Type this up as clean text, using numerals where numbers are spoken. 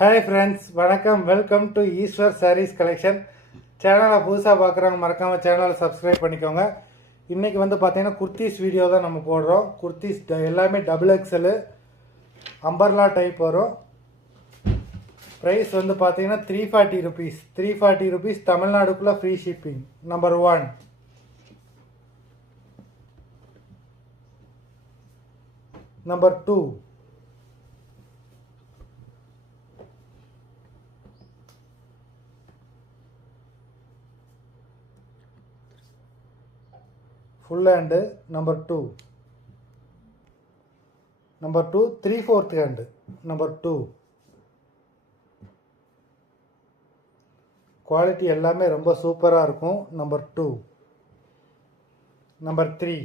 Hi friends, வணக்கம். Welcome to Eswar sarees collection. சேனலை புதுசாக பார்க்குறவங்க மறக்காமல் சேனலை சப்ஸ்கிரைப் பண்ணிக்கோங்க. இன்றைக்கி வந்து பார்த்தீங்கன்னா குர்த்திஸ் வீடியோ தான் நம்ம போடுறோம். குர்த்திஸ் எல்லாமே டபுள் எக்ஸலு அம்பர்லா டைப் வரும். ப்ரைஸ் வந்து பார்த்தீங்கன்னா 340 ருபீஸ். 340 ருபீஸ், தமிழ்நாடுக்குள்ளே free shipping. Number 1. Number 2. full hand number 2. number 2 3/4 hand number 2. Quality எல்லாமே ரொம்ப சூப்பராக இருக்கும். நம்பர் 2. நம்பர் 3.